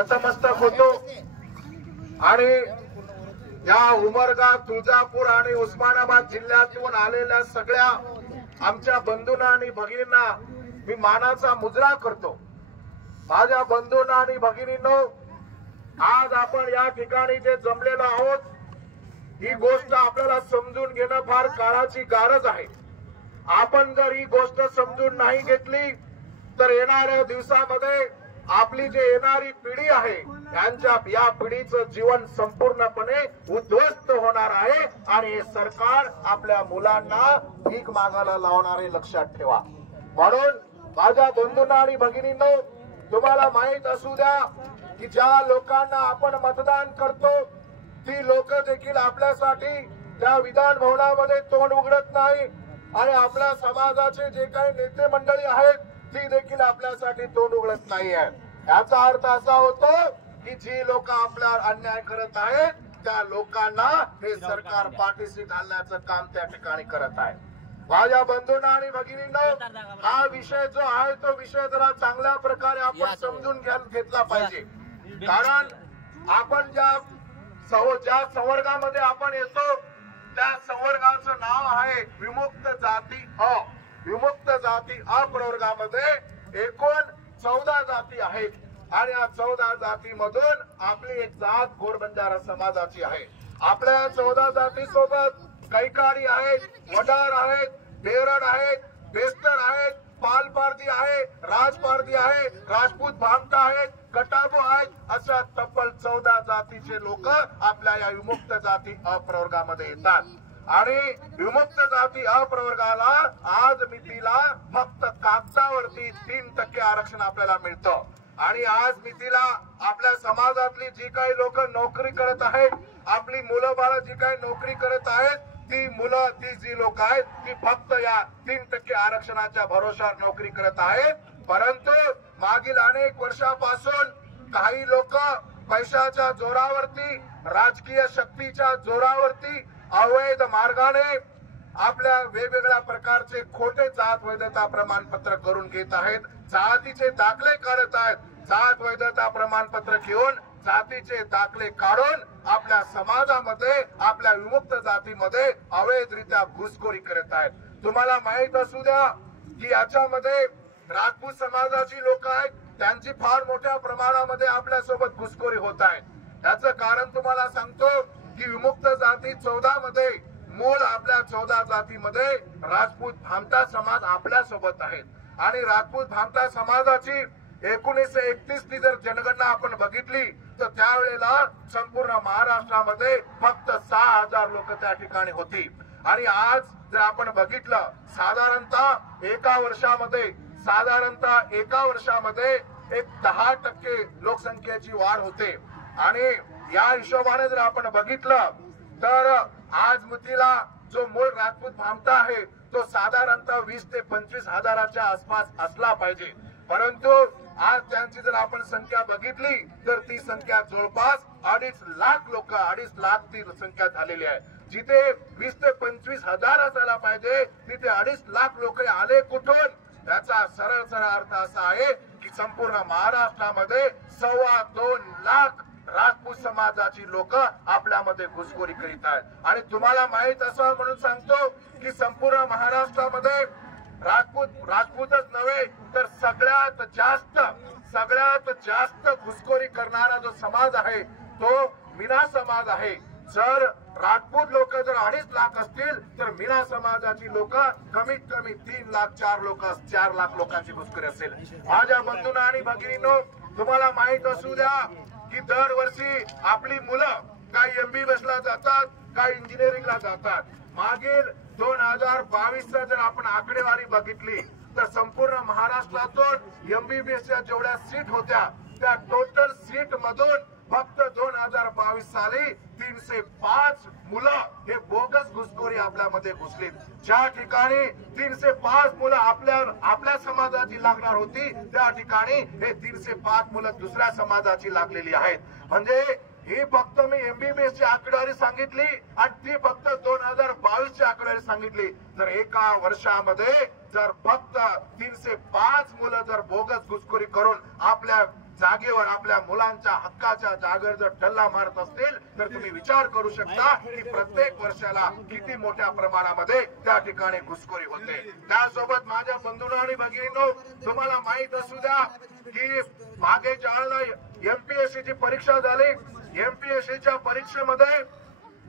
नतमस्तक होतो आणि या उमरगा, तुळजापूर आणि उस्मानाबाद जिल्ह्यातून आलेल्या सगळ्या आमच्या बंधूंना आणि भगिनींना मी मानाचा मुजरा करतो। माझ्या बंधूंना आणि भगिनींनो, आज आपण या ठिकाणी जे जमलेलो आहोत, ही गोष्ट आपल्याला समजून घेणं फार काळाची गरज आहे। आपण जर ही गोष्ट समजून नाही घेतली तर येणाऱ्या दिवसामध्ये आपली जी येणारी पिढी आहे यांच्या या पिढीचं जीवन संपूर्णपणे उद्ध्वस्त होणार आहे आणि हे सरकार आपल्या मुलांना भीक मागायला लावणार आहे, लक्षात ठेवा। म्हणून माझ्या बंधूंना आणि भगिनींनो, तुम्हाला माहित असू द्या की ज्या लोकांना आपण मतदान करतो ती लोक देखील आपल्यासाठी त्या विधान भवनामध्ये तोंड उघडत नाही आणि आपल्या समाजाचे जे काही नेते मंडळी आहेत ती देखील आपल्यासाठी तोंड उघडत नाही आहे। याचा अर्थ असा होतो की जी लोक आपल्यावर अन्याय करत आहेत त्या लोकांना हे सरकार पाठीशी घालण्याचं काम त्या ठिकाणी करत आहे। माझ्या बंधूंना आणि भगिनींनो, हा विषय जो आहे तो विषय जरा चांगल्या प्रकारे आपण समजून घेतला पाहिजे। कारण आपण ज्या संवर्गामध्ये आपण येतो त्या संवर्गाचं नाव आहे विमुक्त जाती अ। विमुक्त जाती अ प्रवर्गामध्ये एकूण 14 जाती आहेत आणि या 14 जातीमधून आपली एक जात घोडबंजारा समाजाची आहे। आपल्या 14 जाती सोबत कैकाडी आहेत, वडार आहेत, बेरड आहेत, बेस्तर आहेत, पालपारधी आहे, राजपारधी आहे, राजपूत भामटा आहेत, कटाबो आहेत, अशा तब्बल 14 जातीचे लोक आपल्या या विमुक्त जाती अप्रवर्गामध्ये येतात। आणि विमुक्त जाती अप्रवर्गाला आज मितीला फक्त कागदावरती 3% आरक्षण आपल्याला मिळतं आणि आज मितीला आपल्या समाजातली जी काही लोक नोकरी करत आहेत, आपली मुलं बाळ जी काही नोकरी करत आहेत, ती मुलं ती जी लोक आहेत ती फक्त या 3% आरक्षणाच्या भरोशावर नोकरी करत आहेत। परंतु मागील अनेक वर्षापासून काही लोक पैशाच्या जोरावरती, राजकीय शक्तीच्या जोरावरती अवैध मार्गाने आपल्या वेगवेगळ्या प्रकारचे खोटे जात वैधता प्रमाणपत्र करून घेत आहेत, जातीचे दाखले काढत आहेत, जात वैधता प्रमाणपत्र घेऊन जातीचे दाखले काढून आपल्या समाजामध्ये, आपल्या विमुक्त जातीमध्ये अवैधरित्या घुसखोरी करत आहेत। तुम्हाला माहित असू द्या की याच्यामध्ये राजपूत समाजाची लोक आहेत, त्यांची फार मोठ्या प्रमाणामध्ये आपल्या सोबत घुसखोरी होत आहे। याचं कारण तुम्हाला सांगतो की विमुक्त जाती 14 मध्ये मूळ आपल्या 14 जातीमध्ये राजपूत भामटा समाज आपल्या सोबत आहेत आणि राजपूत भामटा समाजाची 1931 ची जर जनगणना आपण बघितली तर त्यावेळेला संपूर्ण महाराष्ट्रामध्ये फक्त 6000 लोक त्या ठिकाणी होती आणि आज जर आपण बघितलं साधारणतः एका वर्षामध्ये एक 10% लोकसंख्येची वाढ होते आणि या हिशोबाने जर आपण बघितलं तर आज मितीला जो मूळ राजपूत भामटा आहे तो साधारणतः 20 ते 25 हजाराच्या आसपास असला पाहिजे, परंतु आज त्यांची जर आपण संख्या बघितली तर ती संख्या जवळपास 2.5 लाख लोक, 2.5 लाख ती संख्या झालेली आहे। जिथे 20 ते 25 हजार असायला पाहिजे तिथे 2.5 लाख लोक आले कुठून? याचा सरळ अर्थ असा आहे की संपूर्ण महाराष्ट्रामध्ये 2.25 लाख राजपूत समाजाची लोक आपल्यामध्ये घुसखोरी करीत आहेत आणि तुम्हाला माहित असावं म्हणून सांगतो की संपूर्ण महाराष्ट्रामध्ये राजपूतच नव्हे तर सगळ्यात जास्त घुसखोरी करणारा जो समाज आहे तो मीना समाज आहे। जर राजपूत लोक जर 2.5 लाख असतील तर मीना समाजाची लोक कमीत कमी 3 लाख 4 लाख लोकांची घुसखोरी असेल। माझ्या बंधूंना आणि भगिनींनो, तुम्हाला माहित असू द्या की दरवर्षी आपली मुलं काही MBBS ला जातात, काही इंजिनिअरिंगला जातात। मागील 2022 जर आपण आकडेवारी बघितली तर संपूर्ण महाराष्ट्रातून MBBS च्या जेवढ्या सीट होत्या त्या टोटल सीट मधून फक्त 2022 साली 305 मुलं हे बोगस घुसखोरी आपल्यामध्ये घुसलीत। ज्या ठिकाणी 305 मुलं आपल्या समाजाची लागणार होती त्या ठिकाणी हे 305 मुलं दुसऱ्या समाजाची लागलेली आहेत। म्हणजे ही फक्त मी MBBS ची आकडेवारी सांगितली आणि ती फक्त 2022 ची आकडेवारी सांगितली। जर एका वर्षामध्ये जर फक्त 305 मुलं जर बोगस घुसखोरी करून आपल्या जागेवर आपल्या मुलांच्या हक्काच्या जागेवर जर टल्ला मारत असतील तर तुम्ही विचार करू शकता की प्रत्येक वर्षाला किती मोठ्या प्रमाणामध्ये त्या ठिकाणी घुसखोरी होते। त्यासोबत माझ्या बंधूंनो आणि भगिनींनो, तुम्हाला माहित असू द्या की मागे ज्यावेळेला एमपीएससी ची परीक्षा झाली, एमपीएससी च्या परीक्षेमध्ये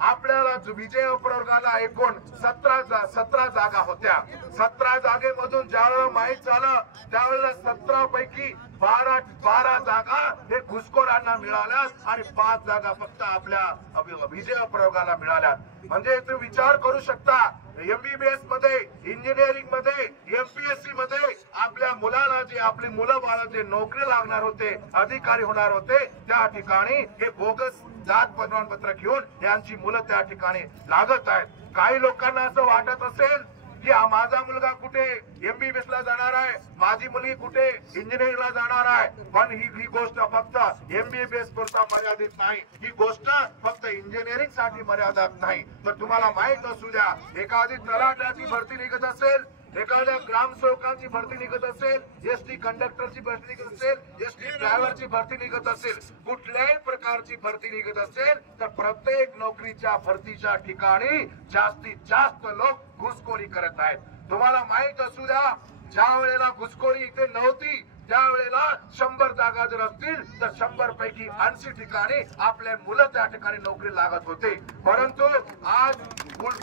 आपल्याला विजय प्रवर्गाला एकूण 17 जागा होत्या। 17 जागेमधून ज्यावेळेला माहित झालं त्यावेळेला 17 पैकी 12 जागा हे घुसखोरांना मिळाल्या आणि 5 जागा फक्त आपल्या विजय प्रवर्गाला मिळाल्या। म्हणजे तुम्ही विचार करू शकता, एमबीबीएस मध्ये, इंजिनिअरिंग मध्ये, एमपीएससी मध्ये आपल्या मुलाला जे आपली मुलं बाळा जे नोकरी लागणार होते, अधिकारी होणार होते, त्या ठिकाणी हे बोगस जात प्रमाणपत्र घेऊन यांची मुलं त्या ठिकाणी लागत आहेत। काही लोकांना असं वाटत असेल की माझा मुलगा कुठे एमबीबीएस ला जाणार आहे, माझी मुलगी कुठे इंजिनिअरिंगला जाणार आहे, पण ही गोष्ट फक्त एमबीबीएस पुरता मर्यादित नाही, ही गोष्ट फक्त इंजिनिअरिंग साठी मर्यादित नाही। तर तुम्हाला माहित असू द्या, एखादी तलाठ्याची भरती निघत असेल, एखाद्या ग्रामसेवकांची भरती निघत असेल, एसटी कंडक्टरची भरती निघत असेल, एसटी ड्रायव्हरची भरती निघत असेल, कुठल्याही प्रकारची भरती निघत असेल तर प्रत्येक नोकरीच्या भरतीच्या ठिकाणी जास्तीत जास्त लोक घुसखोरी करत आहेत। तुम्हाला माहित असू द्या, ज्या वेळेला घुसखोरी इथे नव्हती त्यावेळेला 100 जागा जर असतील तर 100 पैकी 80 ठिकाणी आपले मुलं त्या ठिकाणी नोकरी लागत होते। परंतु आज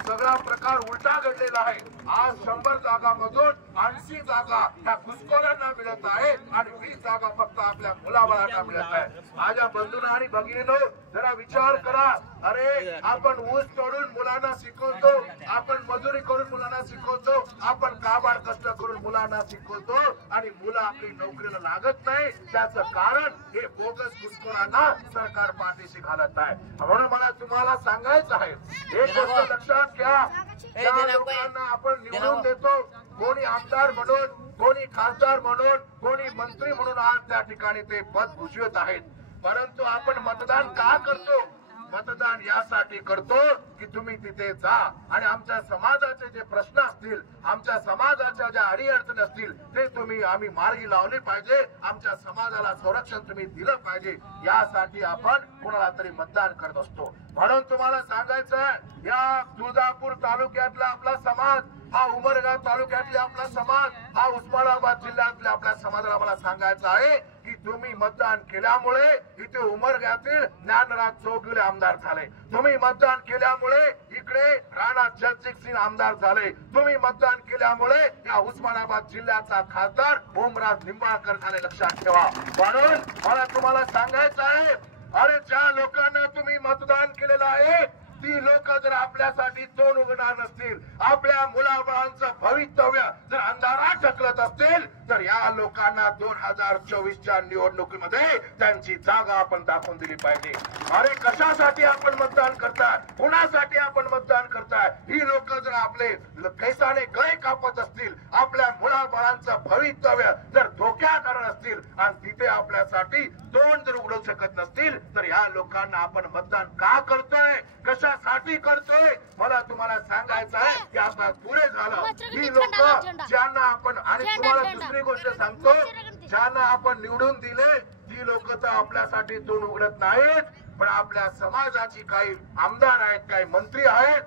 सगळा प्रकार उलटा घडलेला आहे। आज 100 जागामधून 80 जागा ह्या घुसखोरांना मिळत आहे आणि 20 जागा फक्त आपल्या मुलाबाळांना मिळत आहे। माझ्या बंधूंनो आणि भगिनींनो, जरा विचार करा, अरे आपण ऊस तोडून मुलांना शिकवतो, आपण मजुरी करून मुलांना शिकवतो, आपण काबाड कष्ट करून मुलांना शिकवतो आणि मुलं आपली नोकरीला लागत नाही, त्याचं कारण हे बोगस घुसखोरांना सरकार पाठीशी घालत आहे। म्हणून मला तुम्हाला सांगायचं आहे, एक गोष्ट लक्षात घ्या, ज्या लोकांना आपण निवडून देतो, कोणी आमदार म्हणून, कोणी खासदार म्हणून, कोणी मंत्री म्हणून आज त्या ठिकाणी ते पद भूषवित आहेत, परंतु आपण मतदान का करतो? मतदान यासाठी करतो की तुम्ही तिथे जा आणि आमच्या समाजाचे जे प्रश्न असतील, आमच्या समाजाच्या ज्या अडीअडचणी असतील ते आम्ही मार्गी लावले पाहिजे, आमच्या समाजाला संरक्षण तुम्ही दिलं पाहिजे, यासाठी आपण कोणाला तरी मतदान करत असतो। म्हणून तुम्हाला सांगायचं आहे, या तुळजापूर तालुक्यातला आपला समाज, हा उमरगा तालुक्यातला आपला समाज, हा उस्मानाबाद जिल्ह्यातल्या आपल्या समाजाला मला सांगायचं आहे की तुम्ही मतदान केल्यामुळे इथे उमरग्यातील ज्ञानराज चौगुले आमदार झाले, तुम्ही मतदान केल्यामुळे इकडे राणा जगजितसिंह आमदार झाले, तुम्ही मतदान केल्यामुळे या उस्मानाबाद जिल्ह्याचा खासदार ओमराज निंबाळकर झाले, लक्षात ठेवा। म्हणून मला तुम्हाला सांगायचं आहे, अरे ज्या लोकांना तुम्ही मतदान केलेलं आहे ती लोक जर आपल्यासाठी तोंड उघडणार नसतील, आपल्या मुलाबाळांचं भवितव्य जर अंधारात ढकलत असतील तर या लोकांना 2024च्या निवडणुकीमध्ये त्यांची जागा आपण दाखवून दिली पाहिजे। अरे कशासाठी आपण मतदान करताय, कुणासाठी आपण मतदान करताय? ही लोक जर आपले कैसाने गळे कापत असतील, आपल्या मुलाबाळांचं भवितव्य जर धोक्यात आणत असतील आणि तिथे आपल्यासाठी तोंड जर उघडू शकत नसतील तर या लोकांना आपण मतदान का करतोय, कशासाठी करतोय? मला तुम्हाला सांगायचं आहे की आता पुरे झालं। ही लोक ज्यांना आपण, आणि तुम्हाला दुसरी गोष्ट सांगतो, ज्यांना आपण निवडून दिले ती लोक तर आपल्यासाठी तोंड उघडत नाहीत, पण आपल्या समाजाची काही आमदार आहेत, काही मंत्री आहेत,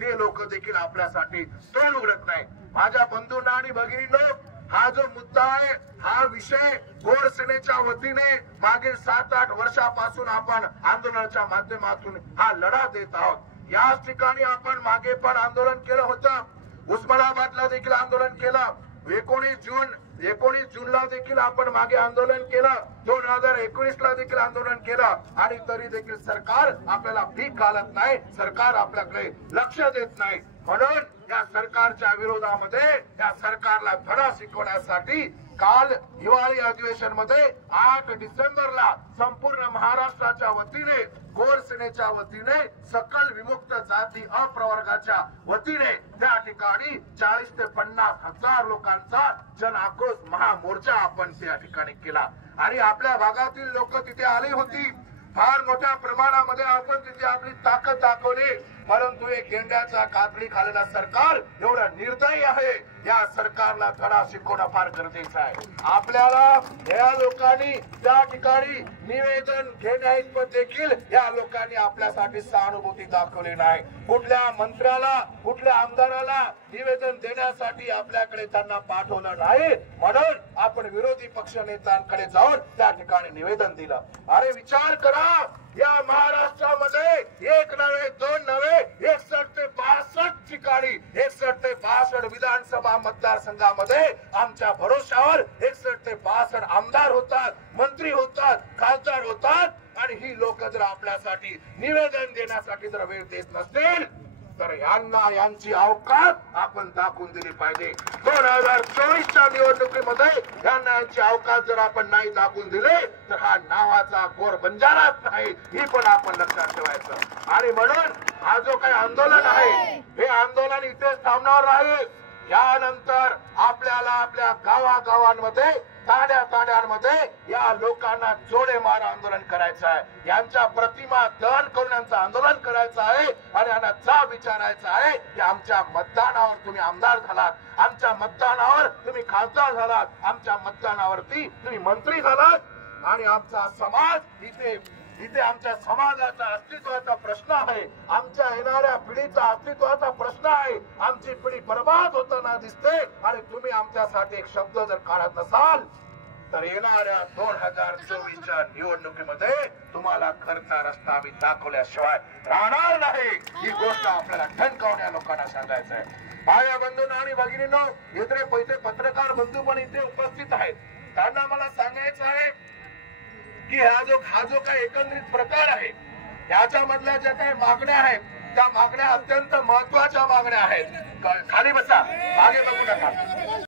ते लोक देखील आपल्यासाठी तोंड उघडत नाही। माझ्या बंधूंना आणि भगिनींनो, हा जो मुद्दा आहे, हा विषय गोरसेनेच्या वतीने मागील 7-8 वर्षापासून आपण आंदोलनाच्या माध्यमातून हा लढा देत आहोत। याच ठिकाणी आपण मागे पण आंदोलन केलं होतं, उस्मानाबादला देखील आंदोलन केलं, 19 जूनला देखील आपण मागे आंदोलन केलं, 2019 ला देखील आंदोलन केलं आणि तरी देखील सरकार आपल्याला भीक घालत नाही, सरकार आपल्याकडे लक्ष देत नाही। म्हणून या सरकारच्या विरोधामध्ये या सरकारला धडा शिकवण्यासाठी काल हिवाळी अधिवेशन मध्ये 8 डिसेंबरला संपूर्ण महाराष्ट्राच्या वतीने, गोरसेनेच्या वतीने, सकल विमुक्त जाती अप्रवर्गाच्या वतीने त्या ठिकाणी 40 ते 50 हजार लोकांचा जन आक्रोश महामोर्चा आपण त्या ठिकाणी केला आणि आपल्या भागातील लोक तिथे आली होती। फार मोठ्या प्रमाणामध्ये आपण तिथे आपली ताकद दाखवली। परंतु हे गेंड्याचा कातडी खालेला सरकार एवढं निर्दयी आहे. या सरकारला धडा शिकवणं फार गरजेचं आहे. आपल्याला या लोकांनी त्या ठिकाणी निवेदन घेण्याइतपत देखील या लोकांनी आपल्यासाठी सहानुभूती दाखवली नाही. कुठल्या मंत्र्याला कुठल्या आमदाराला निवेदन देण्यासाठी आपल्याकडे त्यांना पाठवलं नाही, म्हणून आपण विरोधी पक्ष नेत्यांकडे जाऊन त्या ठिकाणी निवेदन दिलं. अरे विचार करा, या महाराष्ट्रामध्ये एक नव्हे दोन नव्हे 61 ते 62 ठिकाणी 61 ते 62 विधानसभा मतदारसंघामध्ये आमच्या भरोशावर 61 ते 62 आमदार होतात, मंत्री होतात, खासदार होतात. आणि ही लोक जर आपल्यासाठी निवेदन देण्यासाठी जर वेळ देत नसतील तर यांची अवकात आपण दाखवून दिली पाहिजे. 2024च्या निवडणुकीमध्ये यांची अवकात जर आपण नाही दाखवून दिले तर हा नावाचा गोर बंजाराच नाही, ही पण आपण लक्षात ठेवायचं. आणि म्हणून हा जो काही आंदोलन आहे हे आंदोलन इथेच थांबणार नाही. यानंतर आपल्याला आपल्या गावागावांमध्ये ताड्यामध्ये या लोकांना जोडे मार आंदोलन करायचं आहे. यांच्या प्रतिमा दहन करून यांचं आंदोलन करायचं आहे आणि यांना जा विचारायचं आहे की आमच्या मतदानावर तुम्ही आमदार झालात, आमच्या मतदानावर तुम्ही खासदार झालात, आमच्या मतदानावरती तुम्ही मंत्री झालात आणि आमचा समाज इथे आमच्या समाजाचा अस्तित्वाचा प्रश्न आहे, आमच्या येणाऱ्या पिढीचा अस्तित्वाचा प्रश्न आहे. आमची पिढी बर्बाद होताना दिसते आणि तुम्ही आमच्यासाठी एक शब्द जर काढत नसाल तर येणाऱ्या 2024च्या निवडणुकीमध्ये तुम्हाला खरचा रस्ता आम्ही दाखवल्याशिवाय राहणार नाही. ही गोष्ट आपल्याला ठणकावून या लोकांना सांगायचं आहे. माझ्या बंधूंनो आणि भगिनींनो, इथे पैसे पत्रकार बंधू पण इथे उपस्थित आहेत. त्यांना मला सांगायचं आहे की हा जो काही एकंदरीत प्रकार आहे याच्यामधल्या ज्या काही मागण्या आहेत त्या मागण्या अत्यंत महत्वाच्या मागण्या आहेत. खाली बसा, मागे बघू नका.